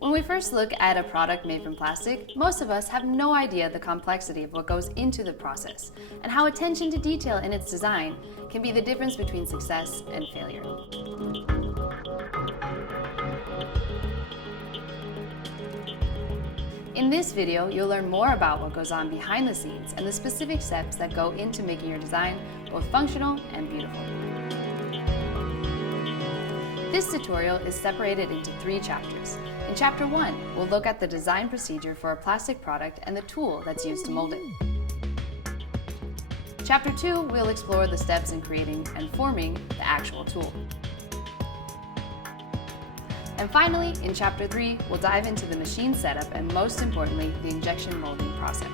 When we first look at a product made from plastic, most of us have no idea the complexity of what goes into the process and how attention to detail in its design can be the difference between success and failure. In this video, you'll learn more about what goes on behind the scenes and the specific steps that go into making your design both functional and beautiful. This tutorial is separated into 3 chapters. In Chapter 1, we'll look at the design procedure for a plastic product and the tool that's used to mold it. Chapter 2, we'll explore the steps in creating and forming the actual tool. And finally, in Chapter 3, we'll dive into the machine setup and most importantly, the injection molding process.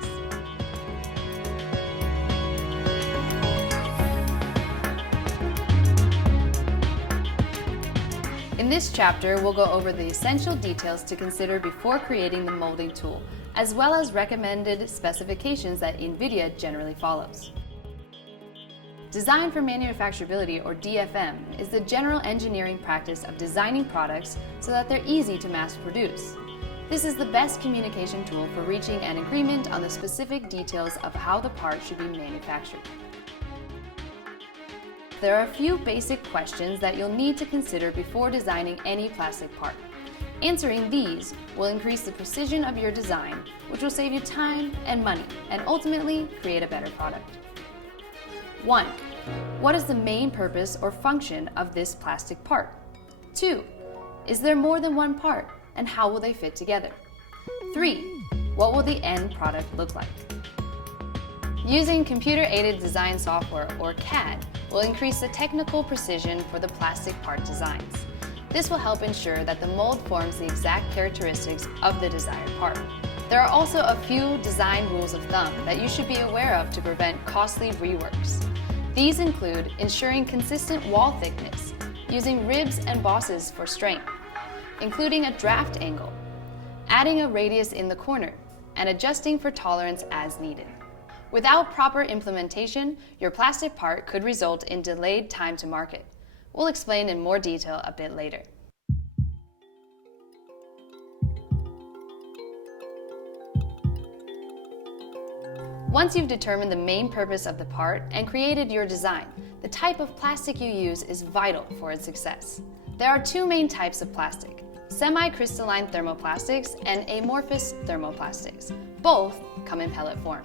In this chapter, we'll go over the essential details to consider before creating the molding tool, as well as recommended specifications that NVIDIA generally follows. Design for manufacturability, or DFM, is the general engineering practice of designing products so that they're easy to mass produce. This is the best communication tool for reaching an agreement on the specific details of how the part should be manufactured. There are a few basic questions that you'll need to consider before designing any plastic part. Answering these will increase the precision of your design, which will save you time and money, and ultimately create a better product. 1. What is the main purpose or function of this plastic part? 2. Is there more than one part, and how will they fit together? 3. What will the end product look like? Using computer-aided design software, or CAD, will increase the technical precision for the plastic part designs. This will help ensure that the mold forms the exact characteristics of the desired part. There are also a few design rules of thumb that you should be aware of to prevent costly reworks. These include ensuring consistent wall thickness, using ribs and bosses for strength, including a draft angle, adding a radius in the corner, and adjusting for tolerance as needed. Without proper implementation, your plastic part could result in delayed time to market. We'll explain in more detail a bit later. Once you've determined the main purpose of the part and created your design, the type of plastic you use is vital for its success. There are 2 main types of plastic: semi-crystalline thermoplastics and amorphous thermoplastics. Both come in pellet form.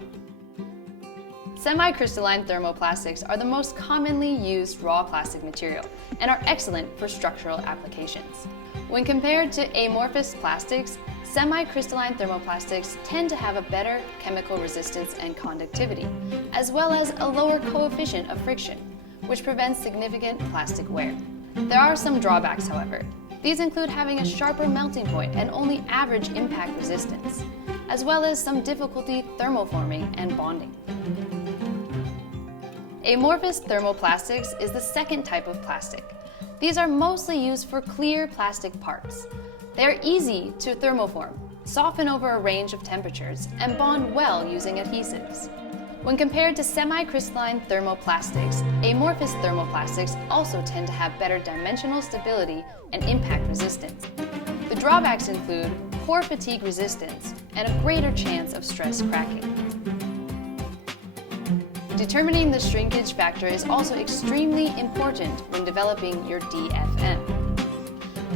Semi-crystalline thermoplastics are the most commonly used raw plastic material and are excellent for structural applications. When compared to amorphous plastics, semi-crystalline thermoplastics tend to have a better chemical resistance and conductivity, as well as a lower coefficient of friction, which prevents significant plastic wear. There are some drawbacks, however. These include having a sharper melting point and only average impact resistance, as well as some difficulty thermoforming and bonding. Amorphous thermoplastics is the second type of plastic. These are mostly used for clear plastic parts. They are easy to thermoform, soften over a range of temperatures, and bond well using adhesives. When compared to semi-crystalline thermoplastics, amorphous thermoplastics also tend to have better dimensional stability and impact resistance. The drawbacks include poor fatigue resistance and a greater chance of stress cracking. Determining the shrinkage factor is also extremely important when developing your DFM.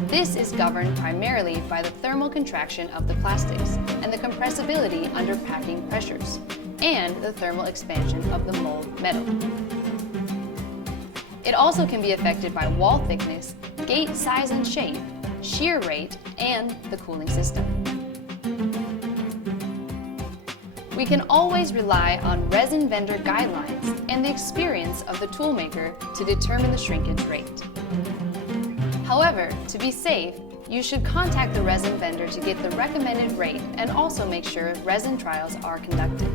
This is governed primarily by the thermal contraction of the plastics and the compressibility under packing pressures, and the thermal expansion of the mold metal. It also can be affected by wall thickness, gate size and shape, shear rate, and the cooling system. We can always rely on resin vendor guidelines and the experience of the toolmaker to determine the shrinkage rate. However, to be safe, you should contact the resin vendor to get the recommended rate and also make sure resin trials are conducted.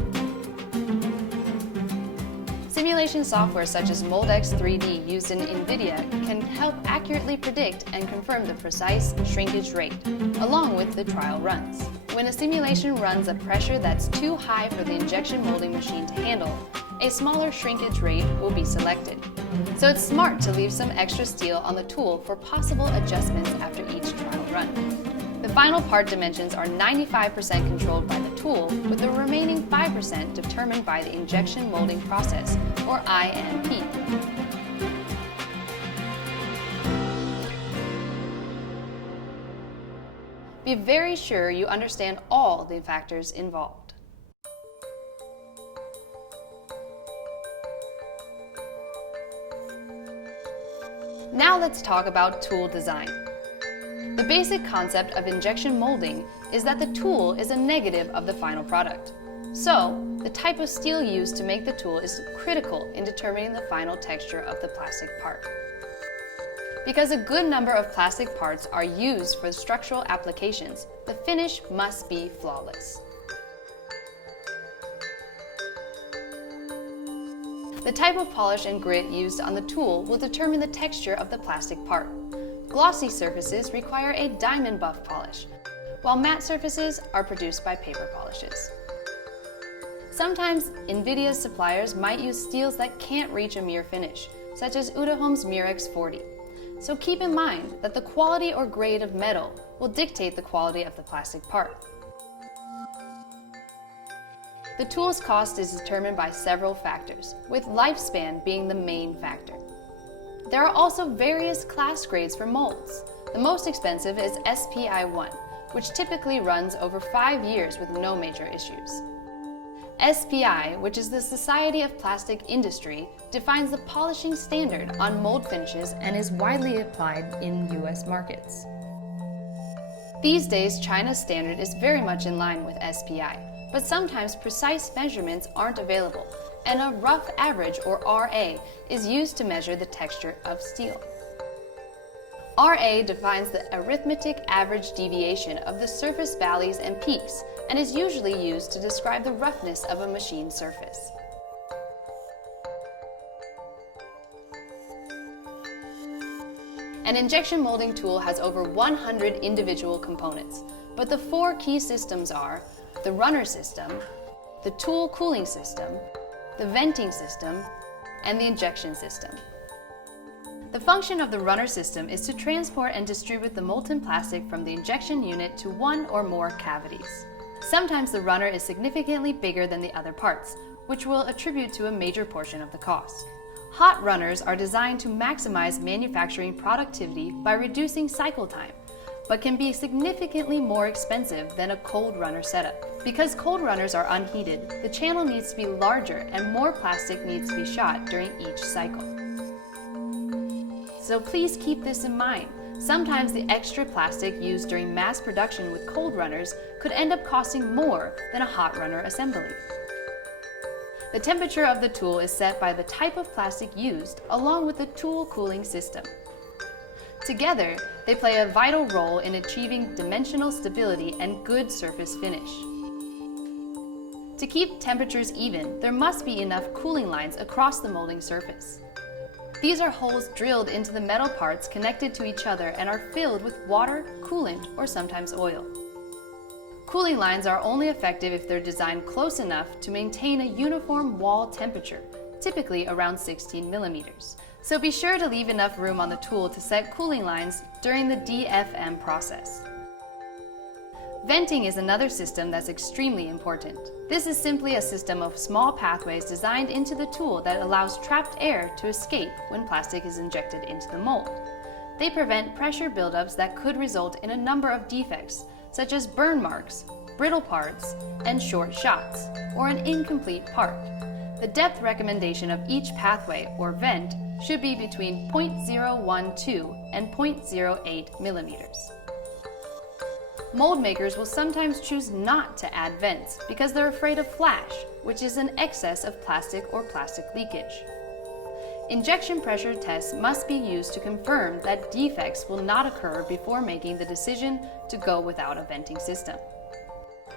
Simulation software such as Mold-X 3D used in NVIDIA can help accurately predict and confirm the precise shrinkage rate, along with the trial runs. When a simulation runs a pressure that's too high for the injection molding machine to handle, a smaller shrinkage rate will be selected. So it's smart to leave some extra steel on the tool for possible adjustments after each trial run. The final part dimensions are 95% controlled by the tool, with the remaining 5% determined by the injection molding process, or IMP. Be very sure you understand all the factors involved. Now let's talk about tool design. The basic concept of injection molding is that the tool is a negative of the final product. So, the type of steel used to make the tool is critical in determining the final texture of the plastic part. Because a good number of plastic parts are used for structural applications, the finish must be flawless. The type of polish and grit used on the tool will determine the texture of the plastic part. Glossy surfaces require a diamond buff polish, while matte surfaces are produced by paper polishes. Sometimes, NVIDIA's suppliers might use steels that can't reach a mirror finish, such as Udaholm's Murex 40. So keep in mind that the quality or grade of metal will dictate the quality of the plastic part. The tool's cost is determined by several factors, with lifespan being the main factor. There are also various class grades for molds. The most expensive is SPI 1, which typically runs over 5 years with no major issues. SPI, which is the Society of Plastic Industry, defines the polishing standard on mold finishes and is widely applied in US markets. These days, China's standard is very much in line with SPI, but sometimes precise measurements aren't available, and a rough average, or RA, is used to measure the texture of steel. RA defines the arithmetic average deviation of the surface valleys and peaks, and is usually used to describe the roughness of a machine surface. An injection molding tool has over 100 individual components, but the 4 key systems are the runner system, the tool cooling system, the venting system, and the injection system. The function of the runner system is to transport and distribute the molten plastic from the injection unit to one or more cavities. Sometimes the runner is significantly bigger than the other parts, which will attribute to a major portion of the cost. Hot runners are designed to maximize manufacturing productivity by reducing cycle time, but can be significantly more expensive than a cold runner setup. Because cold runners are unheated, the channel needs to be larger and more plastic needs to be shot during each cycle. So please keep this in mind. Sometimes the extra plastic used during mass production with cold runners could end up costing more than a hot runner assembly. The temperature of the tool is set by the type of plastic used, along with the tool cooling system. Together, they play a vital role in achieving dimensional stability and good surface finish. To keep temperatures even, there must be enough cooling lines across the molding surface. These are holes drilled into the metal parts connected to each other and are filled with water, coolant, or sometimes oil. Cooling lines are only effective if they're designed close enough to maintain a uniform wall temperature, typically around 16 millimeters. So be sure to leave enough room on the tool to set cooling lines during the DFM process. Venting is another system that's extremely important. This is simply a system of small pathways designed into the tool that allows trapped air to escape when plastic is injected into the mold. They prevent pressure buildups that could result in a number of defects, such as burn marks, brittle parts, and short shots, or an incomplete part. The depth recommendation of each pathway, or vent, should be between 0.012 and 0.08 millimeters. Mold makers will sometimes choose not to add vents because they're afraid of flash, which is an excess of plastic or plastic leakage. Injection pressure tests must be used to confirm that defects will not occur before making the decision to go without a venting system.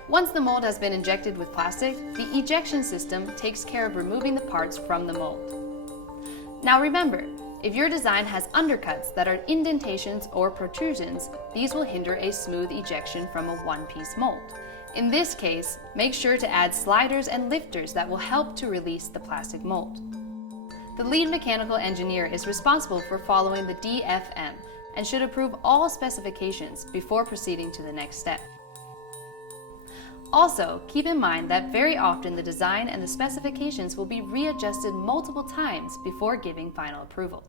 Once the mold has been injected with plastic, the ejection system takes care of removing the parts from the mold. Now remember, if your design has undercuts that are indentations or protrusions, these will hinder a smooth ejection from a one-piece mold. In this case, make sure to add sliders and lifters that will help to release the plastic mold. The lead mechanical engineer is responsible for following the DFM and should approve all specifications before proceeding to the next step. Also, keep in mind that very often the design and the specifications will be readjusted multiple times before giving final approval.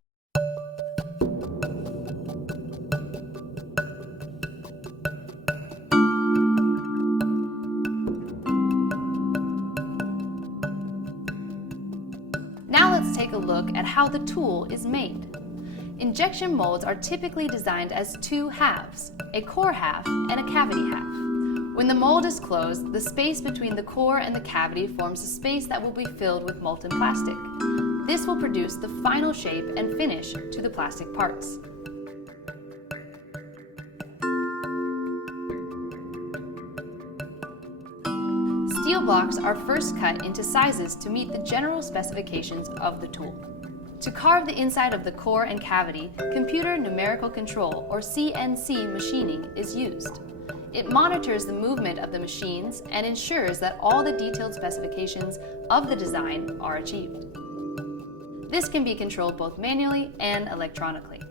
Now let's take a look at how the tool is made. Injection molds are typically designed as two halves, a core half and a cavity half. When the mold is closed, the space between the core and the cavity forms a space that will be filled with molten plastic. This will produce the final shape and finish to the plastic parts. Steel blocks are first cut into sizes to meet the general specifications of the tool. To carve the inside of the core and cavity, computer numerical control or CNC machining is used. It monitors the movement of the machines and ensures that all the detailed specifications of the design are achieved. This can be controlled both manually and electronically.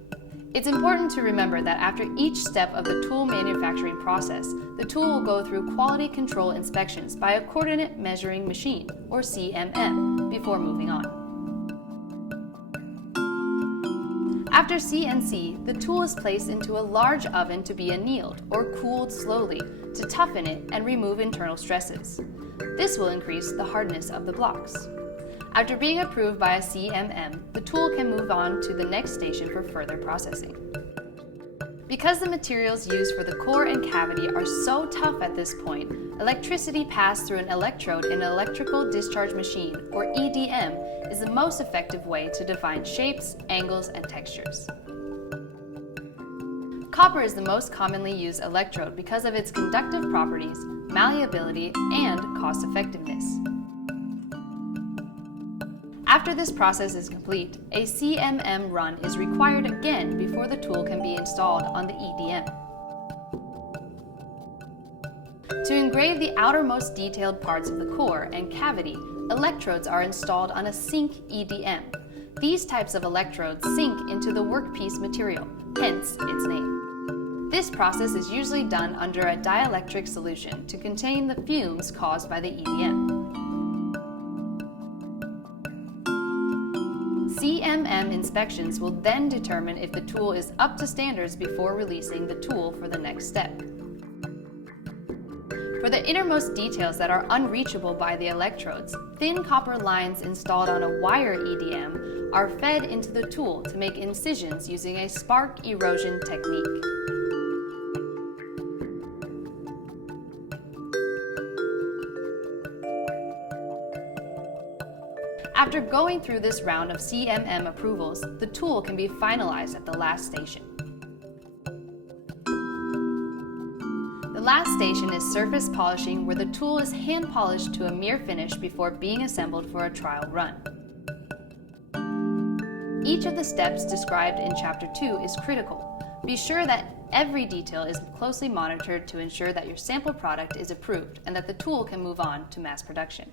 It's important to remember that after each step of the tool manufacturing process, the tool will go through quality control inspections by a coordinate measuring machine, or CMM, before moving on. After CNC, the tool is placed into a large oven to be annealed or cooled slowly to toughen it and remove internal stresses. This will increase the hardness of the blocks. After being approved by a CMM, the tool can move on to the next station for further processing. Because the materials used for the core and cavity are so tough at this point, electricity passed through an electrode in an electrical discharge machine, or EDM, is the most effective way to define shapes, angles, and textures. Copper is the most commonly used electrode because of its conductive properties, malleability, and cost-effectiveness. After this process is complete, a CMM run is required again before the tool can be installed on the EDM. To engrave the outermost detailed parts of the core and cavity, electrodes are installed on a sink EDM. These types of electrodes sink into the workpiece material, hence its name. This process is usually done under a dielectric solution to contain the fumes caused by the EDM. CMM inspections will then determine if the tool is up to standards before releasing the tool for the next step. For the innermost details that are unreachable by the electrodes, thin copper lines installed on a wire EDM are fed into the tool to make incisions using a spark erosion technique. After going through this round of CMM approvals, the tool can be finalized at the last station. The last station is surface polishing, where the tool is hand polished to a mere finish before being assembled for a trial run. Each of the steps described in Chapter 2 is critical. Be sure that every detail is closely monitored to ensure that your sample product is approved and that the tool can move on to mass production.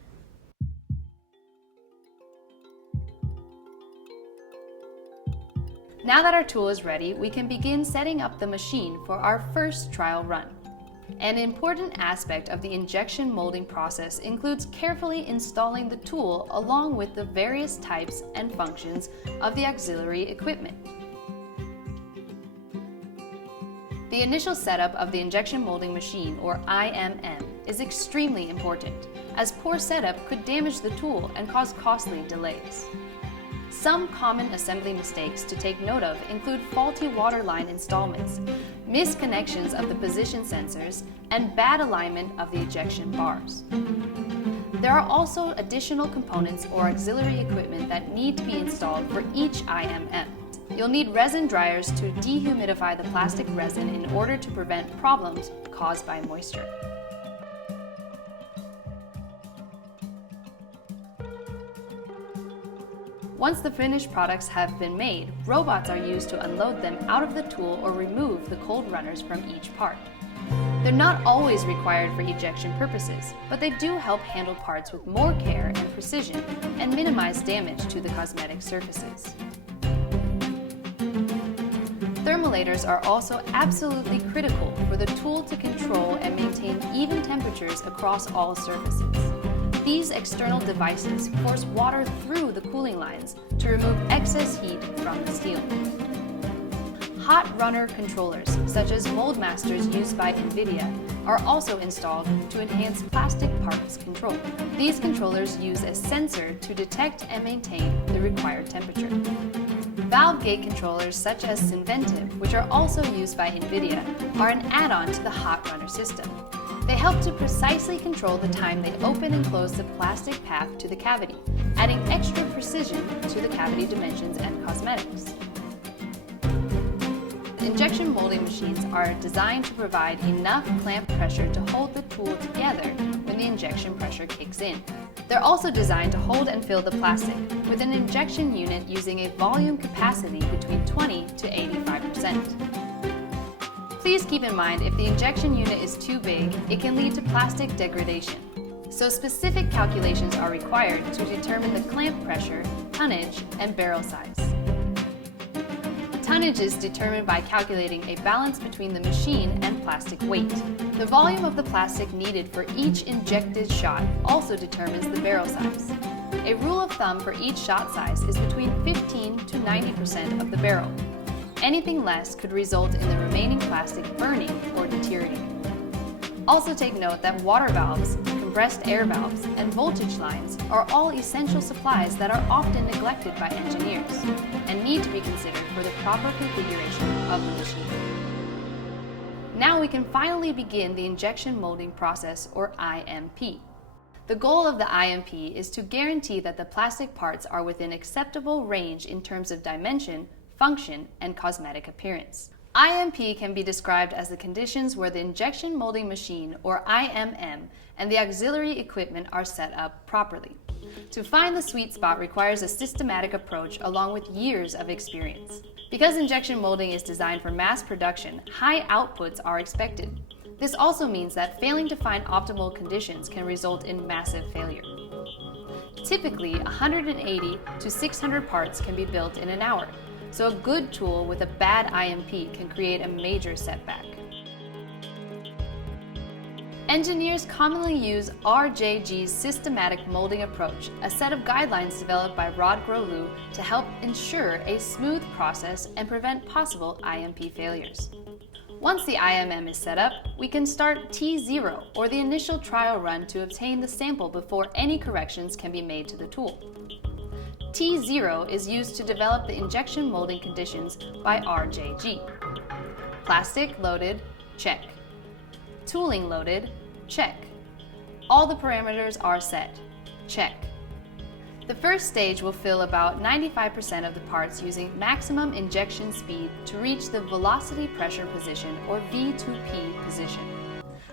Now that our tool is ready, we can begin setting up the machine for our first trial run. An important aspect of the injection molding process includes carefully installing the tool along with the various types and functions of the auxiliary equipment. The initial setup of the injection molding machine, or IMM, is extremely important, as poor setup could damage the tool and cause costly delays. Some common assembly mistakes to take note of include faulty waterline installments, misconnections of the position sensors, and bad alignment of the ejection bars. There are also additional components or auxiliary equipment that need to be installed for each IMM. You'll need resin dryers to dehumidify the plastic resin in order to prevent problems caused by moisture. Once the finished products have been made, robots are used to unload them out of the tool or remove the cold runners from each part. They're not always required for ejection purposes, but they do help handle parts with more care and precision and minimize damage to the cosmetic surfaces. Thermolators are also absolutely critical for the tool to control and maintain even temperatures across all surfaces. These external devices force water through the cooling lines to remove excess heat from the steel. Hot runner controllers, such as mold masters used by NVIDIA, are also installed to enhance plastic parts control. These controllers use a sensor to detect and maintain the required temperature. Valve gate controllers such as Synventive, which are also used by NVIDIA, are an add-on to the hot runner system. They help to precisely control the time they open and close the plastic path to the cavity, adding extra precision to the cavity dimensions and cosmetics. Injection molding machines are designed to provide enough clamp pressure to hold the tool together when the injection pressure kicks in. They're also designed to hold and fill the plastic, with an injection unit using a volume capacity between 20 to 85%. Please keep in mind, if the injection unit is too big, it can lead to plastic degradation. So specific calculations are required to determine the clamp pressure, tonnage, and barrel size. Tonnage is determined by calculating a balance between the machine and plastic weight. The volume of the plastic needed for each injected shot also determines the barrel size. A rule of thumb for each shot size is between 15 to 90% of the barrel. Anything less could result in the remaining plastic burning or deteriorating. Also take note that water valves, compressed air valves, and voltage lines are all essential supplies that are often neglected by engineers and need to be considered for the proper configuration of the machine. Now we can finally begin the injection molding process, or IMP. The goal of the IMP is to guarantee that the plastic parts are within acceptable range in terms of dimension, function, and cosmetic appearance. IMP can be described as the conditions where the injection molding machine, or IMM, and the auxiliary equipment are set up properly. To find the sweet spot requires a systematic approach along with years of experience. Because injection molding is designed for mass production, high outputs are expected. This also means that failing to find optimal conditions can result in massive failure. Typically, 180 to 600 parts can be built in an hour, so a good tool with a bad IMP can create a major setback. Engineers commonly use RJG's systematic molding approach, a set of guidelines developed by Rod Grolu to help ensure a smooth process and prevent possible IMP failures. Once the IMM is set up, we can start T0, or the initial trial run, to obtain the sample before any corrections can be made to the tool. T0 is used to develop the injection molding conditions by RJG. Plastic loaded, check. Tooling loaded, check. All the parameters are set, check. The first stage will fill about 95% of the parts using maximum injection speed to reach the velocity pressure position, or V2P position.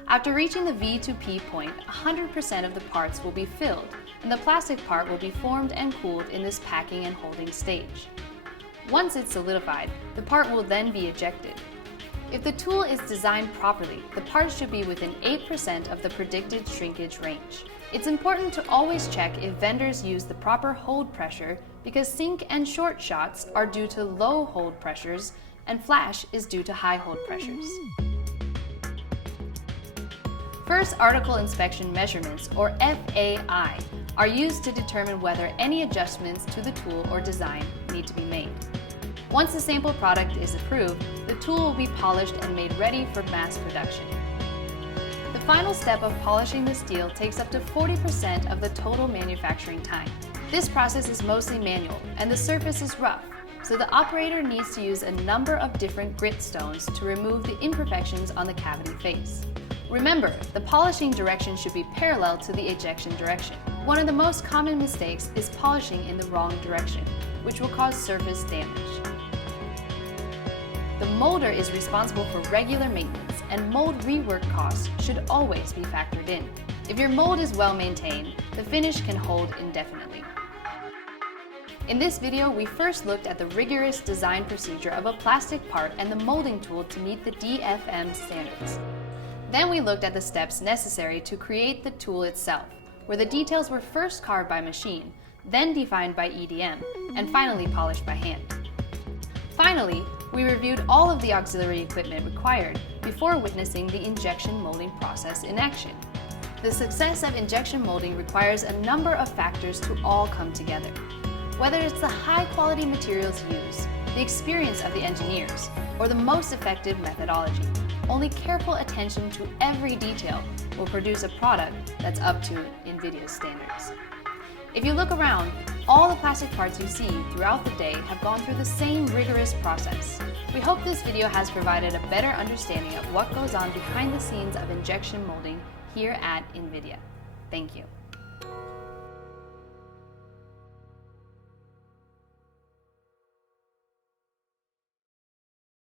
After reaching the V2P point, 100% of the parts will be filled, and the plastic part will be formed and cooled in this packing and holding stage. Once it's solidified, the part will then be ejected. If the tool is designed properly, the part should be within 8% of the predicted shrinkage range. It's important to always check if vendors use the proper hold pressure, because sink and short shots are due to low hold pressures and flash is due to high hold pressures. First article inspection measurements, or FAI, are used to determine whether any adjustments to the tool or design need to be made. Once the sample product is approved, the tool will be polished and made ready for mass production. The final step of polishing the steel takes up to 40% of the total manufacturing time. This process is mostly manual and the surface is rough, so the operator needs to use a number of different grit stones to remove the imperfections on the cavity face. Remember, the polishing direction should be parallel to the ejection direction. One of the most common mistakes is polishing in the wrong direction, which will cause surface damage. The molder is responsible for regular maintenance, and mold rework costs should always be factored in. If your mold is well maintained, the finish can hold indefinitely. In this video, we first looked at the rigorous design procedure of a plastic part and the molding tool to meet the DFM standards. Then we looked at the steps necessary to create the tool itself, where the details were first carved by machine, then defined by EDM, and finally polished by hand. Finally, we reviewed all of the auxiliary equipment required before witnessing the injection molding process in action. The success of injection molding requires a number of factors to all come together. Whether it's the high-quality materials used, the experience of the engineers, or the most effective methodology, only careful attention to every detail will produce a product that's up to NVIDIA's standards. If you look around, all the plastic parts you see throughout the day have gone through the same rigorous process. We hope this video has provided a better understanding of what goes on behind the scenes of injection molding here at NVIDIA. Thank you.